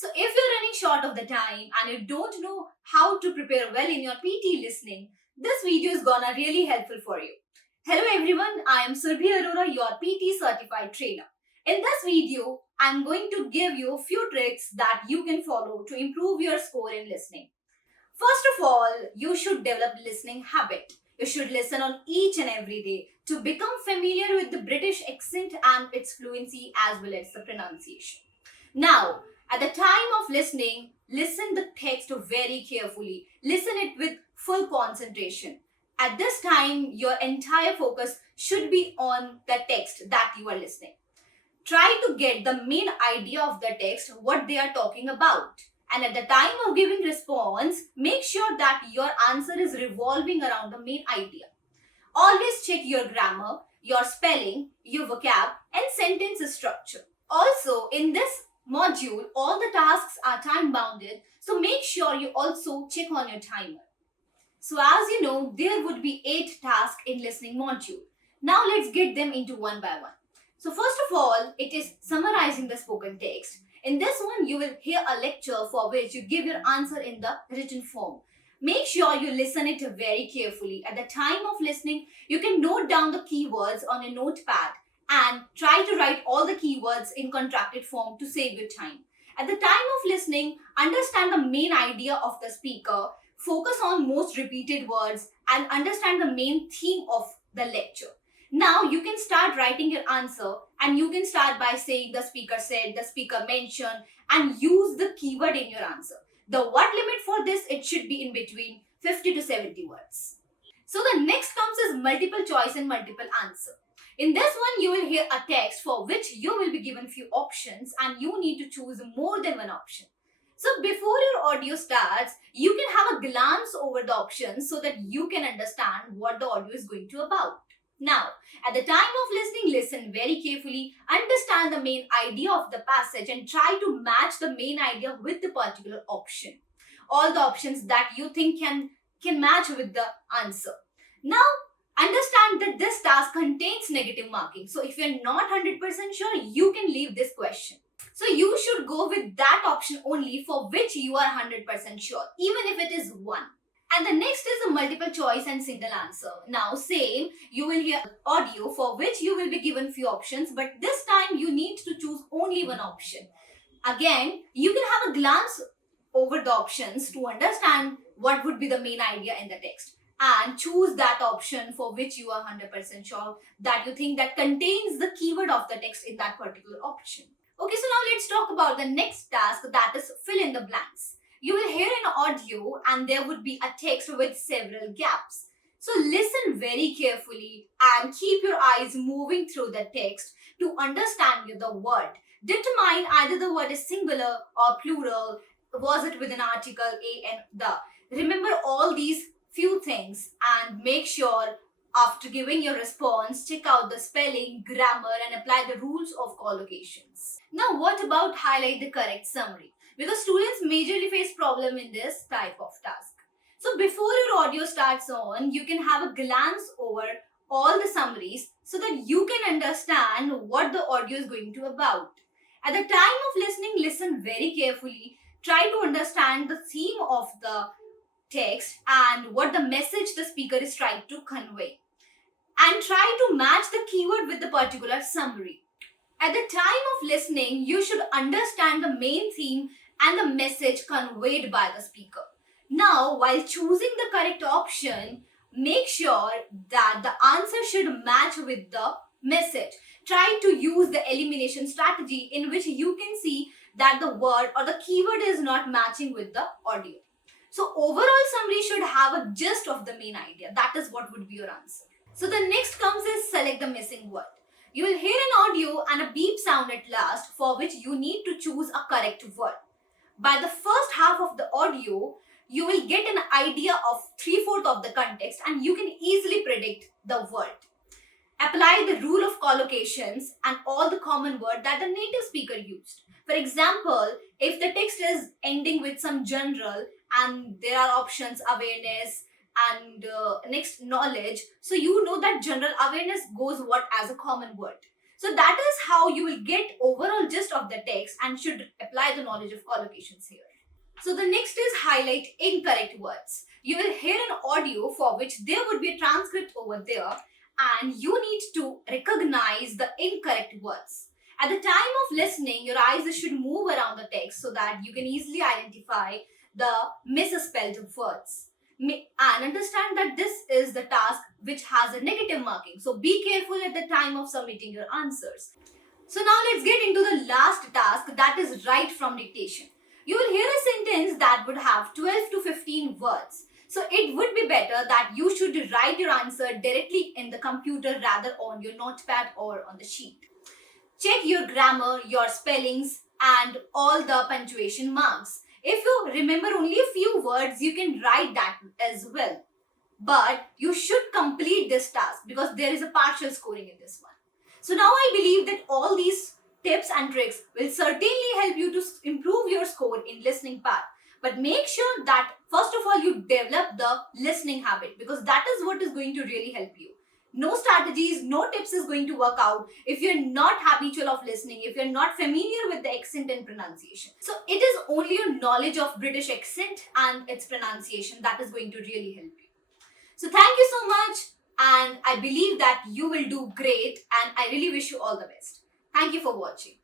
So if you're running short of the time and you don't know how to prepare well in your PTE listening, this video is gonna really helpful for you. Hello everyone, I am Surbhi Arora, your PT certified trainer. In this video, I'm going to give you a few tricks that you can follow to improve your score in listening. First of all, you should develop listening habit. You should listen on each and every day to become familiar with the British accent and its fluency as well as the pronunciation. Now, at the time of listening, listen the text very carefully. Listen it with full concentration. At this time, your entire focus should be on the text that you are listening. Try to get the main idea of the text, what they are talking about. And at the time of giving response, make sure that your answer is revolving around the main idea. Always check your grammar, your spelling, your vocab, and sentence structure. Also, in this module, all the tasks are time bounded, so make sure you also check on your timer. So as you know, there would be 8 tasks in listening module. Now let's get them into one by one. So first of all, it is summarizing the spoken text. In this one, you will hear a lecture for which you give your answer in the written form. Make sure you listen it very carefully. At the time of listening, you can note down the keywords on a notepad and try to write all the keywords in contracted form to save your time. At the time of listening, understand the main idea of the speaker, focus on most repeated words, and understand the main theme of the lecture. Now you can start writing your answer, and you can start by saying the speaker said, the speaker mentioned, and use the keyword in your answer. The word limit for this, it should be in between 50 to 70 words. So the next comes is multiple choice and multiple answer. In this one, you will hear a text for which you will be given few options and you need to choose more than one option. So before your audio starts, you can have a glance over the options so that you can understand what the audio is going to about. Now, at the time of listening, listen very carefully, understand the main idea of the passage and try to match the main idea with the particular option. All the options that you think can match with the answer. Now, understand that this task contains negative marking. So if you're not 100% sure, you can leave this question. So you should go with that option only for which you are 100% sure, even if it is 1. And the next is a multiple choice and single answer. Now same, you will hear audio for which you will be given few options, but this time you need to choose only one option. Again, you can have a glance over the options to understand what would be the main idea in the text and choose that option for which you are 100% sure that you think that contains the keyword of the text in that particular option. Okay, so now let's talk about the next task, that is fill in the blanks. You will hear an audio and there would be a text with several gaps. So listen very carefully and keep your eyes moving through the text to understand the word. Determine either the word is singular or plural. Was it with an article, a and the? Remember all these few things and make sure after giving your response, check out the spelling, grammar and apply the rules of collocations. Now what about highlight the correct summary? Because students majorly face problem in this type of task. So before your audio starts on, you can have a glance over all the summaries so that you can understand what the audio is going to about. At the time of listening, listen very carefully. Try to understand the theme of the text and what the message the speaker is trying to convey. And try to match the keyword with the particular summary. At the time of listening, you should understand the main theme and the message conveyed by the speaker. Now, while choosing the correct option, make sure that the answer should match with the message. Try to use the elimination strategy in which you can see that the word or the keyword is not matching with the audio. So overall summary should have a gist of the main idea. That is what would be your answer. So the next comes is select the missing word. You will hear an audio and a beep sound at last for which you need to choose a correct word. By the first half of the audio, you will get an idea of 3/4 of the context and you can easily predict the word. Apply the rule of collocations and all the common words that the native speaker used. For example, if the text is ending with some general and there are options awareness and next knowledge, so you know that general awareness goes what as a common word. So that is how you will get overall gist of the text and should apply the knowledge of collocations here. So the next is highlight incorrect words. You will hear an audio for which there would be a transcript over there, and you need to recognize the incorrect words. At the time of listening, your eyes should move around the text so that you can easily identify the misspelled words. And understand that this is the task which has a negative marking. So be careful at the time of submitting your answers. So now let's get into the last task, that is write from dictation. You will hear a sentence that would have 12 to 15 words. So it would be better that you should write your answer directly in the computer rather on your notepad or on the sheet. Check your grammar, your spellings, and all the punctuation marks. If you remember only a few words, you can write that as well. But you should complete this task because there is a partial scoring in this one. So now I believe that all these tips and tricks will certainly help you to improve your score in listening part. But make sure that first of all you develop the listening habit, because that is what is going to really help you. No strategies, no tips is going to work out if you're not habitual of listening, if you're not familiar with the accent and pronunciation. So it is only your knowledge of British accent and its pronunciation that is going to really help you. So thank you so much, and I believe that you will do great, and I really wish you all the best. Thank you for watching.